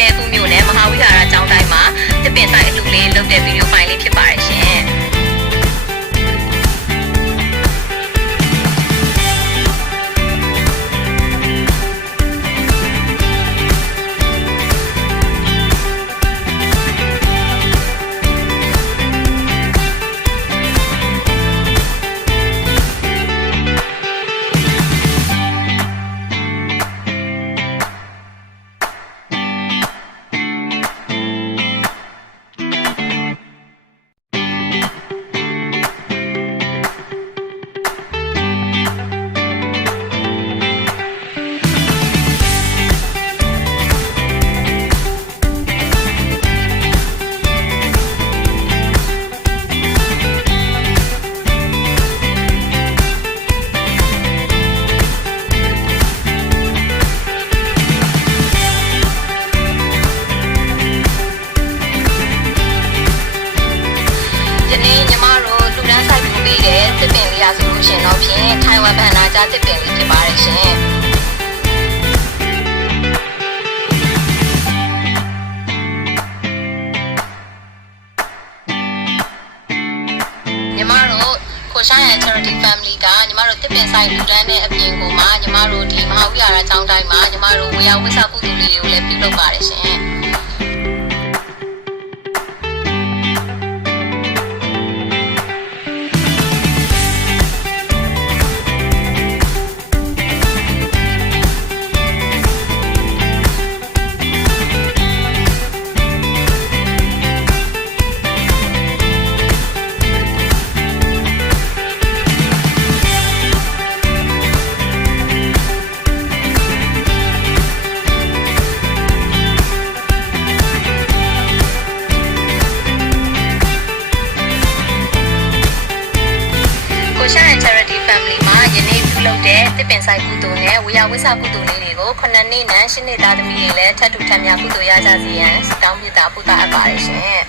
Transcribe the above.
လဲကူးမျိုးနဲ့မဟာဝိဟာရကျောင်းတိုင်းမှာတစ်ပင်ဆိုင်အလူလေးလုပ်တဲ့ဗီဒီယိုဖိုင်လေးဖြစ်ပါတယ်ရှင်တစ်ပင်လေးရဆိုလို့ရှင်တော့ဖြင့်ထိုင်ဝမ်ဗန်နာကြားတစ်ပင်လေးဖြစ်ပါတယ်ရှင်ညီမတို့ကိုရှာရဲ့ charity family ကညီမတို့တစ်ပင်ဆိုင်လူတန်းတဲ့အပြင်ကိုမှညီမတို့ဒီမဟာဝိဟာရကျောင်းတိုင်းမှာညီမတို့ဝေယဝိဆကုသိုလ်လေးတွေကိုလည်းပြုလုပ်ပါတယ်ရှင်ရှာရဲ့ charity family မှာယနေ့ပြုလုပ်တဲ့တစ်ပင်ဆိုင်ကုသိုလ်နဲ့ဝေယဝိဆကုသိုလ်လေးတွေကို9နှစ်နဲ့10နှစ်သားသမီးတွေလည်းထပ်တူထပ်မြကုသိုလ်ရကြစေရန်တောင်းပြတာပို့တာအပ်ပါတယ်ရှင်